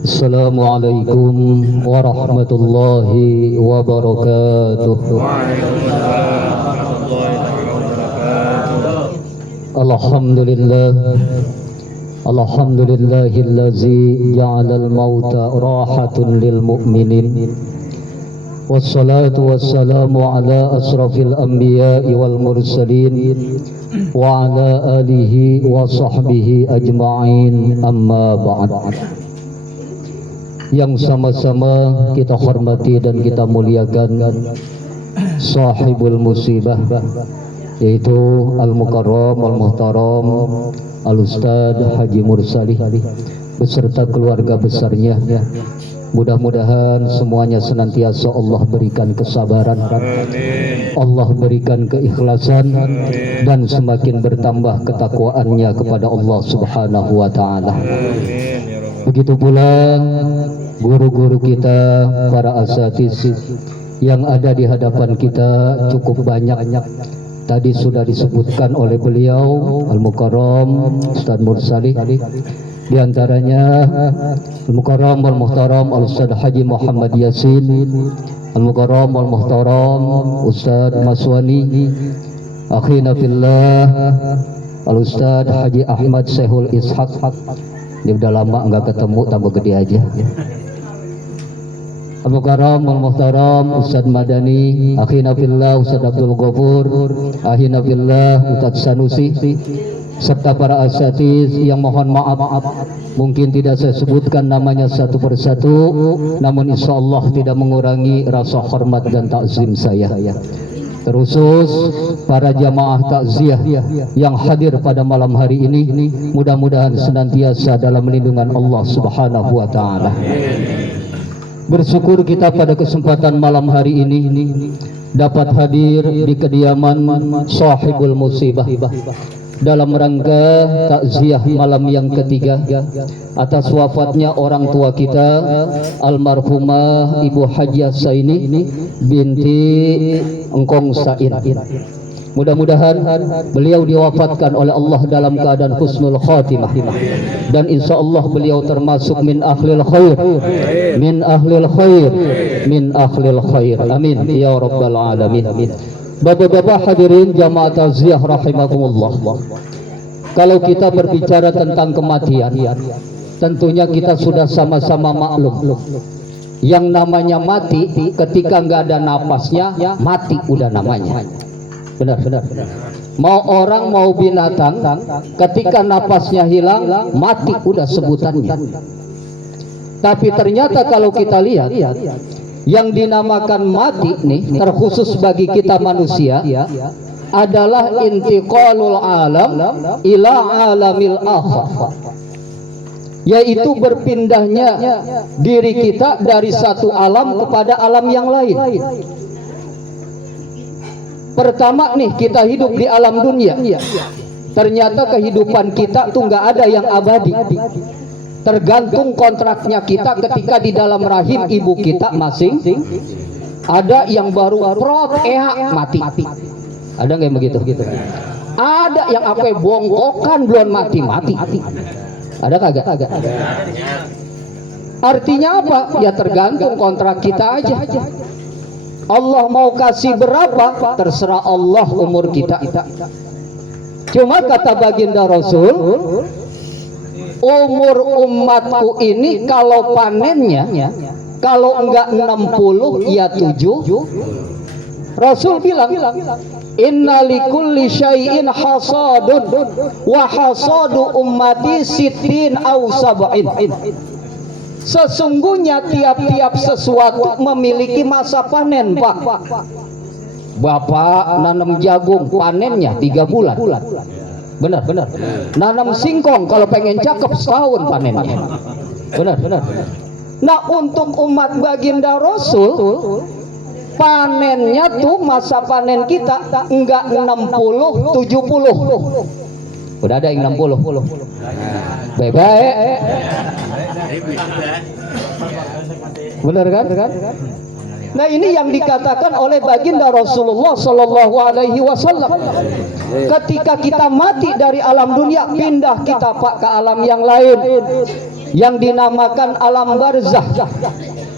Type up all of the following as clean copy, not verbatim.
Assalamualaikum warahmatullahi wabarakatuh. Alhamdulillah, alhamdulillahillazi ja'alal mauta rahatun lil mu'minin. Wassalatu wassalamu ala asrafil anbiya'i wal mursalin wa ala alihi wa sahbihi ajma'in, amma ba'd. Yang sama-sama kita hormati dan kita muliakan sahibul musibah, yaitu Al-Mukarram Al-Muhtaram Al-Ustad Haji Mursali beserta keluarga besarnya. Mudah-mudahan semuanya senantiasa Allah berikan kesabaran, Allah berikan keikhlasan, dan semakin bertambah ketakwaannya kepada Allah Subhanahu wa ta'ala. Begitu pula guru-guru kita, para asatiz yang ada di hadapan kita cukup banyak. Tadi sudah disebutkan oleh beliau Al-Mukarram Ustaz Mursali. Di antaranya Al-Mukarram Al-Muhtaram Al-Ustaz Haji Muhammad Yasin, Al-Mukarram Al-Muhtaram Ustaz Maswani, akhina fillah Al-Ustaz Haji Ahmad Sehul Ishaq. Dia udah lama enggak ketemu, tambah gede aja. Al-Mukarram Al-Muhtaram Ustaz Madani, akhina fillah Ustaz Abdul Ghafur, akhina fillah Ustaz Sanusi, serta para asatiz yang mohon maaf mungkin tidak saya sebutkan namanya satu persatu, namun insyaallah tidak mengurangi rasa hormat dan takzim saya. Terusus para jamaah takziah yang hadir pada malam hari ini, mudah-mudahan senantiasa dalam lindungan Allah Subhanahu wa ta'ala. Bersyukur kita pada kesempatan malam hari ini dapat hadir di kediaman sahibul musibah dalam rangka takziah malam yang ketiga atas wafatnya orang tua kita almarhumah Ibu Hajjah Saini binti Engkong Sain. Mudah-mudahan beliau diwafatkan oleh Allah dalam keadaan husnul khatimah, dan insyaallah beliau termasuk min ahlil khair, min ahlil khair, min ahlil khair. Amin ya rabbal alamin. Bapak-bapak hadirin jamaah takziah rahimakumullah. Kalau kita berbicara tentang kematian, tentunya kita sudah sama-sama maklum. Yang namanya mati, ketika nggak ada napasnya, mati udah namanya. Benar. Mau orang mau binatang, ketika napasnya hilang, mati udah sebutannya. Tapi ternyata kalau kita lihat, yang dinamakan mati nih terkhusus bagi kita manusia adalah intiqalul alam ila alamil akhar, yaitu berpindahnya diri kita dari satu alam kepada alam yang lain. Pertama nih, kita hidup di alam dunia, ternyata kehidupan kita tuh nggak ada yang abadi. Tergantung kontraknya kita ketika di dalam rahim ibu kita masing. Ada yang baru mati. Ada nggak yang begitu? Ada yang apa bongkokan belum mati. Ada kagak? Artinya apa? Ya tergantung kontrak kita aja. Allah mau kasih berapa, terserah Allah umur kita. Cuma kata baginda Rasul, umur umatku ini kalau panennya, kalau enggak 60 ya 7. Rasul bilang, inna likulli syai'in hasadun wa hasadu ummati sittin aw sab'in. Sesungguhnya tiap-tiap sesuatu memiliki masa panen, Pak. Bapak nanam jagung, panennya 3 bulan. Benar. Nanam singkong kalau pengen cakep setahun panennya. Benar. Nah, untuk umat baginda Rasul, panennya tuh masa panen kita enggak 60, 70. Udah ada yang 60. Baik-baik. Benar kan? Nah, ini yang dikatakan oleh baginda Rasulullah Sallallahu Alaihi Wasallam. Ketika kita mati dari alam dunia, pindah kita Pak ke alam yang lain, yang dinamakan alam barzah,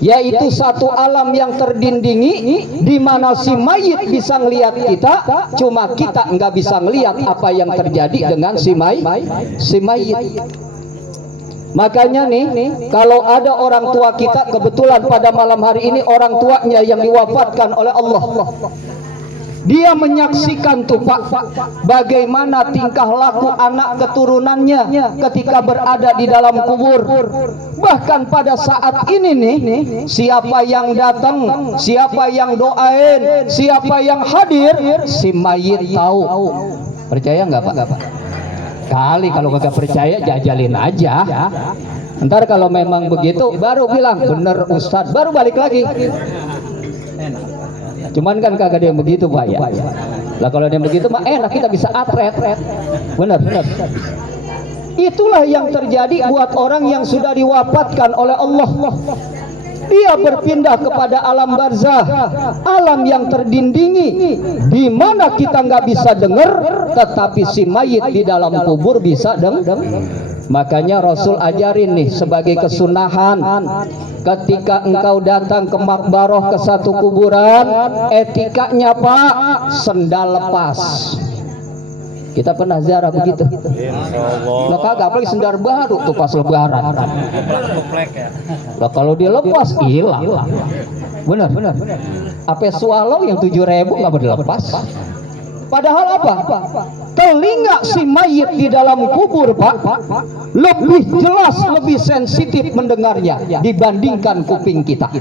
yaitu satu alam yang terdindingi, di mana si mayit bisa ngelihat kita, cuma kita nggak bisa ngelihat apa yang terjadi dengan si mayit. Makanya nih, kalau ada orang tua kita, kebetulan pada malam hari ini orang tuanya yang diwafatkan oleh Allah, dia menyaksikan tuh Pak, bagaimana tingkah laku anak keturunannya ketika berada di dalam kubur. Bahkan pada saat ini nih, siapa yang datang, siapa yang doain, siapa yang hadir, si mayit tahu. Percaya nggak Pak? Kali kalau kagak percaya jajalin aja. Ntar kalau memang begitu baru bilang bener Ustadz, baru balik lagi. Cuman kan kagak ada yang begitu Pak ya. Lah kalau ada yang begitu mah enak, kita bisa atret. Bener. Itulah yang terjadi buat orang yang sudah diwafatkan oleh Allah. Dia berpindah kepada alam barzah, alam yang terdindingi, di mana kita nggak bisa dengar, tetapi si mayit di dalam kubur bisa dengar. Makanya Rasul ajarin nih sebagai kesunahan, ketika engkau datang ke makbaroh, ke satu kuburan, etikanya Pak, sendal lepas. Kita pernah ziarah begitu. Lah kagak, apalagi sendal baru tuh pas lebaran. Lah kalau dia lepas hilang. Benar. Apa swallow yang 7.000 nggak boleh dilepas. Padahal apa? Telinga si mayit di dalam kubur Pak lebih jelas, lebih sensitif mendengarnya dibandingkan kuping kita.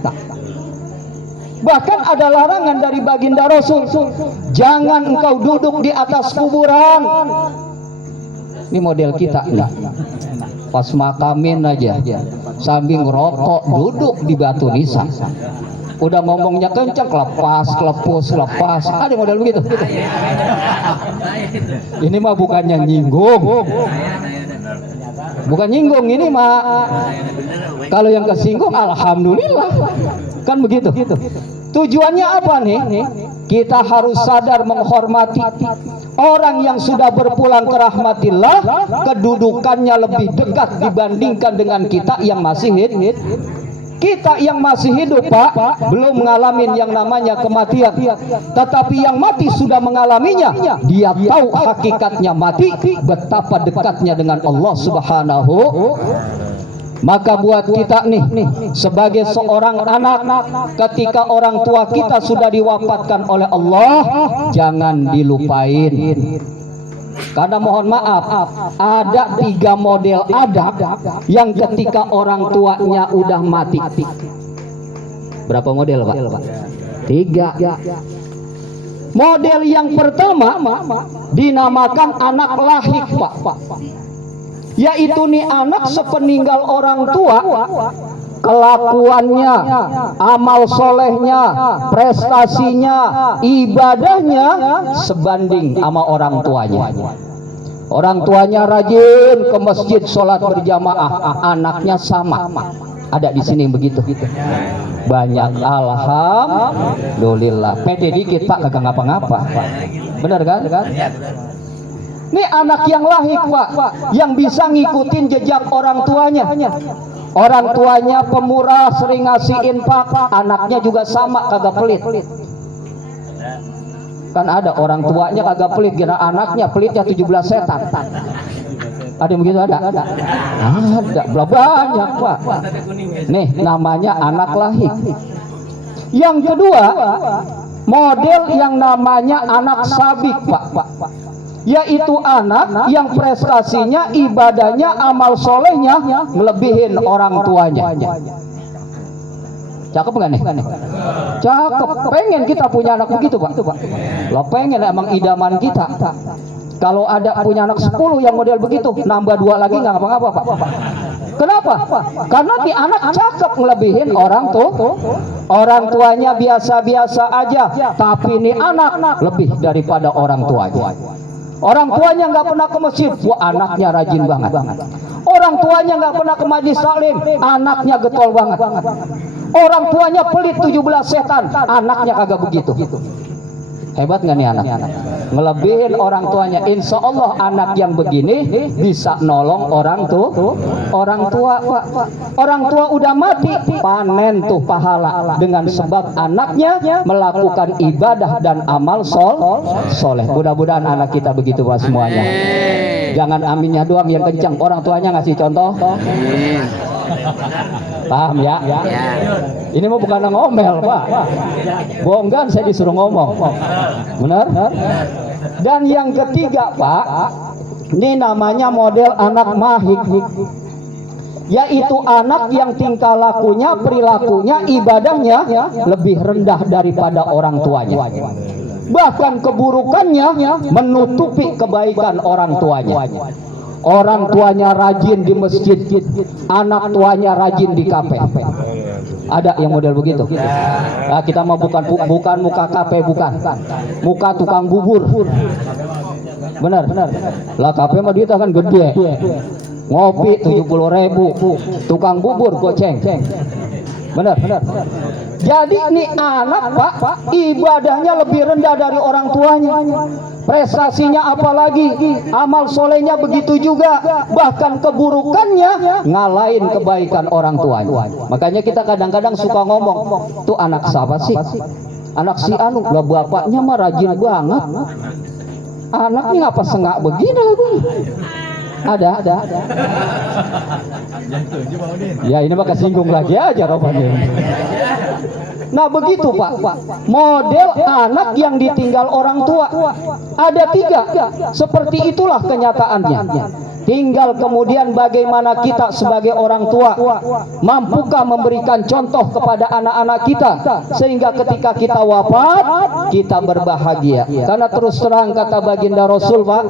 Bahkan ada larangan dari baginda Rasul, jangan engkau duduk di atas kuburan. Ini model kita nih, pas makamin aja sambil ngerokok duduk di batu nisan. Udah ngomongnya kencang, lepas. Ada model begitu. Ini mah bukannya nyinggung, bukan nyinggung, ini mah kalau yang kesinggung alhamdulillah. Kan begitu. Tujuannya apa nih? Kita harus sadar menghormati orang yang sudah berpulang ke rahmatillah, kedudukannya lebih dekat dibandingkan dengan kita yang masih hidup. Kita yang masih hidup Pak, belum mengalami yang namanya kematian. Tetapi yang mati sudah mengalaminya. Dia tahu hakikatnya mati, betapa dekatnya dengan Allah Subhanahu. Maka buat kita nih, sebagai seorang anak, ketika orang tua kita sudah diwafatkan oleh Allah, jangan dilupain. Karena mohon maaf, ada 3 model adab yang ketika orang tuanya udah mati. Berapa model Pak? 3. Model yang pertama dinamakan anak lahik Pak, yaitu nih anak sepeninggal orang tua, kelakuannya, amal solehnya, prestasinya, ibadahnya sebanding sama orang tuanya. Orang tuanya rajin ke masjid sholat berjamaah, anaknya sama. Ada di sini begitu. Banyak, alhamdulillah. Pede dikit Pak, kagak ngapa-ngapa. Benar kan? Ini anak yang lahir Pak, yang bisa ngikutin jejak orang tuanya. Orang tuanya pemurah, sering ngasih infak, anaknya juga sama, kagak pelit. Kan ada orang tuanya kagak pelit, kira anaknya pelitnya 17 setan. Ada yang begitu? Ada banyak Pak. Nih namanya anak lahir. Yang kedua, model yang namanya anak sabik Pak, yaitu anak yang prestasinya, ibadahnya, amal solehnya ngelebihin orang tuanya. Cakep nggak nih? Cakep. Pengen kita punya anak begitu Pak. Lo pengen, emang idaman kita. Kalau ada punya anak 10 yang model begitu, nambah 2 lagi nggak ngapa-ngapa Pak. Kenapa? Karena di anak cakep ngelebihin orang tuanya biasa-biasa aja, tapi ini anak lebih daripada orang tuanya. Orang tuanya nggak pernah ke masjid, wah anaknya rajin banget. Orang tuanya nggak pernah ke majlis taklim, anaknya getol banget. Orang tuanya pelit 17 setan, anaknya kagak begitu. Hebat nggak nih anak? Ngelebihin orang tuanya. Insya Allah anak yang begini bisa nolong orang tua. Pak. Orang tua udah mati, panen tuh pahala dengan sebab anaknya melakukan ibadah dan amal soleh. Mudah-mudahan anak kita begitu Pak semuanya. Jangan aminnya doang yang kencang, orang tuanya ngasih contoh. Paham ya? Ini mah bukan ngomel Pak. Bohongan saya disuruh ngomong. Benar? Dan yang ketiga Pak, ini namanya model anak mahik, yaitu anak yang tingkah lakunya, perilakunya, ibadahnya lebih rendah daripada orang tuanya. Bahkan keburukannya menutupi kebaikan orang tuanya. Orang tuanya rajin di masjid, anak tuanya rajin di kafe. Ada yang model begitu. Nah, kita mau bukan muka kafe, bukan. Muka tukang bubur. Benar. Lah kafe mah dia kan gede. Ngopi 70.000, tukang bubur goceng. Benar. Jadi ini anak Pak, ibadahnya lebih rendah dari orang tuanya. Prestasinya apalagi, amal solehnya begitu juga, bahkan keburukannya ngalahin kebaikan orang tuanya. Makanya kita kadang-kadang suka ngomong, tuh anak siapa sih? Anak si anu, lah bapaknya mah rajin banget. Anaknya ngapa sengak begini lagu? Ada. Ya ini mah kesinggung lagi aja rupanya. Nah begitu Pak, model anak yang ditinggal orang tua ada 3. Seperti itulah kenyataannya. Tinggal kemudian bagaimana kita sebagai orang tua mampukah memberikan contoh kepada anak-anak kita sehingga ketika kita wafat kita berbahagia. Karena terus terang kata baginda Rasul Pak,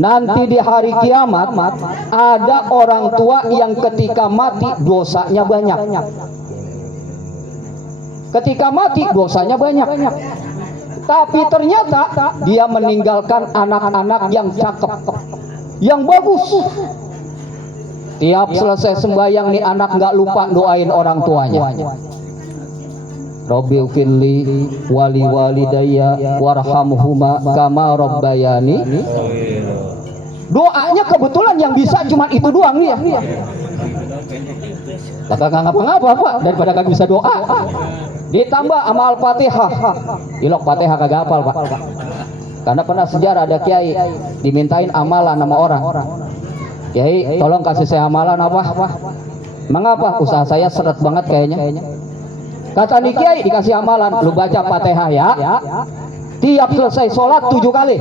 nanti di hari kiamat ada orang tua yang ketika mati dosanya banyak. Ketika mati dosanya banyak. Tapi ternyata dia meninggalkan anak-anak yang cakep, yang bagus. Tiap selesai sembahyang nih anak nggak lupa doain orang tuanya. Rabbi firli wali walidayya warhamhuma kama rabbayani. Doanya kebetulan yang bisa cuma itu doang nih ya. Kagak ngapa-ngapa Pak, daripada kagak bisa doa. Ditambah sama Al-Fatihah. Ilok Fatihah kagak hafal Pak. Karena pernah sejarah ada kiai dimintain amalan sama orang. Kiai, tolong kasih saya amalan apa? Mengapa? Usaha saya seret banget kayaknya. Kata nih kiai, dikasih amalan, lu baca Fatihah ya. Tiap selesai sholat 7 kali.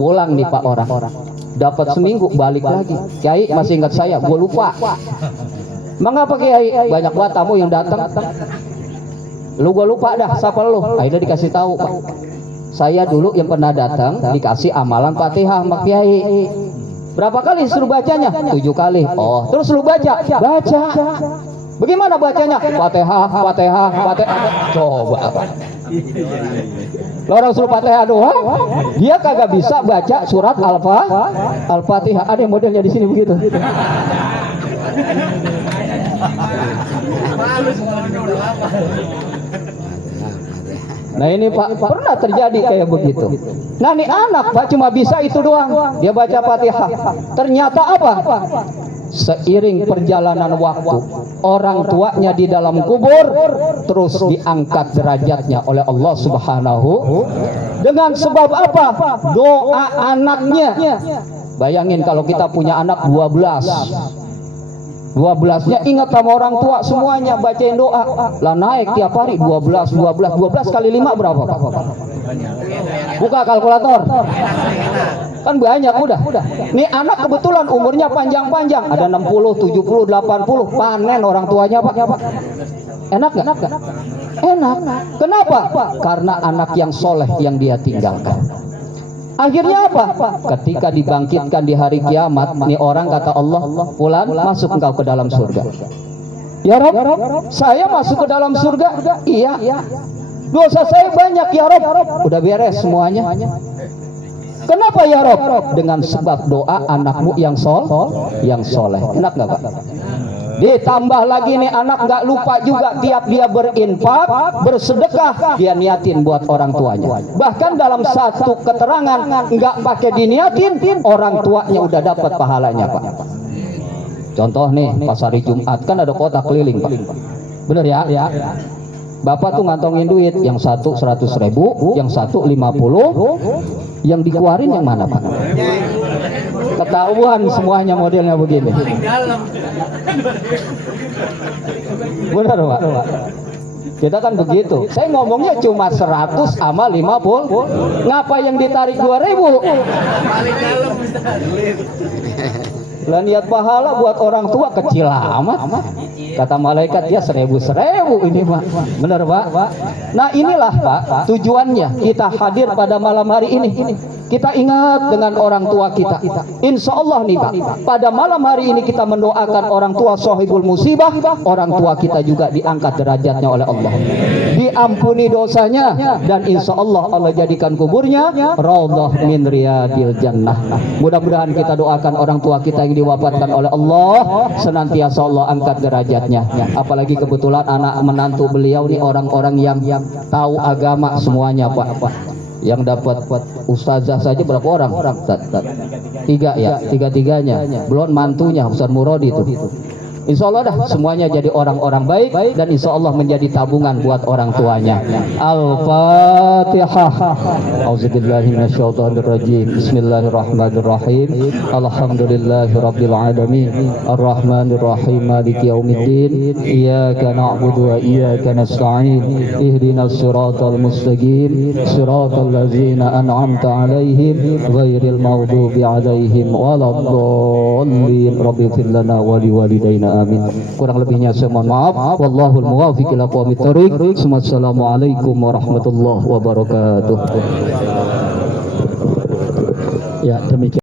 Pulang nih Pak orang. Dapat seminggu balik lagi. Kiai masih ingat saya, gue lupa. Mengapa Kiai? Banyak banget tamu yang datang. Lu gue lupa dah, siapa lu? Akhirnya dikasih tahu Pak. Saya dulu yang pernah datang dikasih amalan Fatihah sama Kiai. Berapa kali suruh bacanya? 7 kali. Oh, terus lu baca? Baca. Bagaimana bacanya? Fatihah. Coba Pak. Orang suruh Fatihah doang, dia kagak bisa baca surat Al-Fatihah. Ada yang modelnya di sini begitu. Nah ini Pak, pernah terjadi kayak begitu. Nah ini anak Pak cuma bisa itu doang. Dia baca Fatihah. Ternyata apa? Seiring perjalanan waktu, orang tuanya di dalam kubur terus diangkat derajatnya oleh Allah Subhanahu. Dengan sebab apa? Doa anaknya. Bayangin kalau kita punya anak 12-nya ingat sama orang tua semuanya bacain doa. Lah naik tiap hari 12 kali 5 berapa Pak? Buka kalkulator. Kan banyak udah. Nih anak kebetulan umurnya panjang-panjang, ada 60, 70, 80, panen orang tuanya Pak. Enak gak? Enak. Kenapa? Karena anak yang soleh yang dia tinggalkan. Akhirnya apa? Ketika dibangkitkan di hari kiamat, nih orang kata Allah, fulan masuk engkau ke dalam surga. Ya Rob, saya masuk ke dalam surga. Iya. Dosa saya banyak ya Rob. Udah beres semuanya. Kenapa ya Rob? Dengan sebab doa anakmu yang soleh. Enak nggak Pak? Ditambah lagi nih anak nggak lupa juga tiap dia berinfak, bersedekah, dia niatin buat orang tuanya. Bahkan dalam satu keterangan nggak pakai diniatin, orang tuanya udah dapat pahalanya, Pak. Contoh nih, pas hari Jumat kan ada kotak keliling, Pak. Bener ya? Bapak tuh ngantongin duit, yang satu 100.000, yang satu 50, yang dikeluarin yang mana, Pak? Ketahuan semuanya modelnya begini. Benar, Pak? Kita kan begitu. Saya ngomongnya cuma 100 sama 50. Ngapa yang ditarik 2.000? Lah niat pahala buat orang tua kecil amat. Kata malaikat dia 1.000 ini, Pak. Benar, Pak? Nah inilah, Pak, tujuannya kita hadir pada malam hari ini. Kita ingat dengan orang tua kita. Insya Allah nih, Pak, pada malam hari ini kita mendoakan orang tua sahibul musibah. Orang tua kita juga diangkat derajatnya oleh Allah, diampuni dosanya, dan insya Allah Allah jadikan kuburnya raudhah min riyadil jannah. Mudah-mudahan kita doakan orang tua kita yang diwafatkan oleh Allah, senantiasa Allah angkat derajatnya. Apalagi kebetulan anak menantu beliau nih orang-orang yang tahu agama semuanya, Pak. Yang dapat ustazah saja berapa orang? Tiga ya, tiga-tiganya. Belum mantunya Ustaz Murodi itu. Insya Allah dah semuanya jadi orang-orang baik, dan insya Allah menjadi tabungan buat orang tuanya. Al-Fatihah. Auzubillahi minasyaitonirrajim. Bismillahirrahmanirrahim. Alhamdulillahirabbil alamin. Arrahmanirrahim. Maliki yaumiddin. Iyyaka na'budu wa iyyaka nasta'in. Ihdinas siratal mustaqim. Siratal ladzina an'amta 'alaihim ghairil maghdubi 'alaihim waladdallin. Rabbighfir lana wa liwalidayna. Amin. Kurang lebihnya saya mohon maaf. Wallahul muwaffiq ila aqwamit thoriq. Assalamualaikum warahmatullahi wabarakatuh. Ya, demikian.